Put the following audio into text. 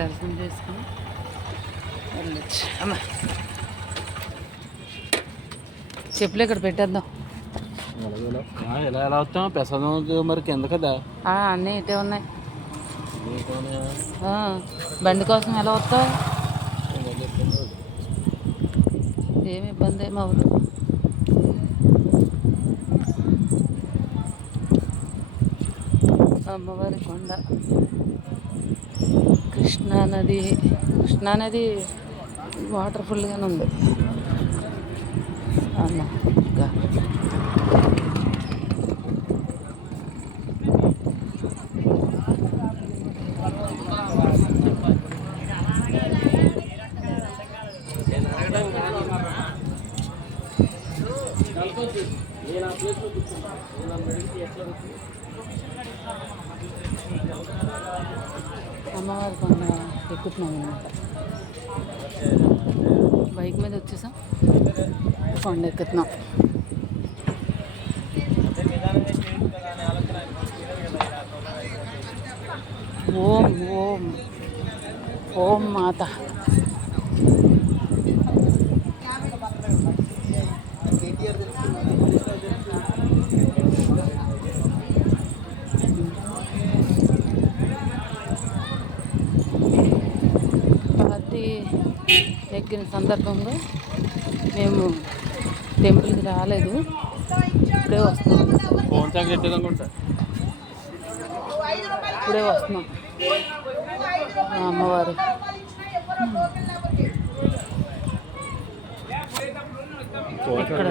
దర్శనం చేసుకుని వెళ్ళచ్చు. అమ్మ చెప్పులు ఇక్కడ పెట్టేద్దాం. ఎలా ఎలా వస్తాం ప్రసాదం మరి కింద కదా అన్నీ ఇటే ఉన్నాయి. బండి కోసం ఎలా వస్తావు? ఏమి ఇబ్బంది ఏమి అవ్వదు. అమ్మవారి కొండ, కృష్ణానది వాటర్ ఫుల్గానే ఉంది. అమ్మ అమ్మవారి కొండ ఎక్కుతున్నాం అనమాట. బైక్ మీద వచ్చేసాం, కొండ ఎక్కుతున్నాం. ఓం ఓం ఓం మాత. పార్టీ ఎక్కిన సందర్భంగా మేము టెంపుల్కి రాలేదు, ఇప్పుడే వస్తున్నాం. ఇప్పుడే వస్తున్నాం. అమ్మవారు ఇక్కడ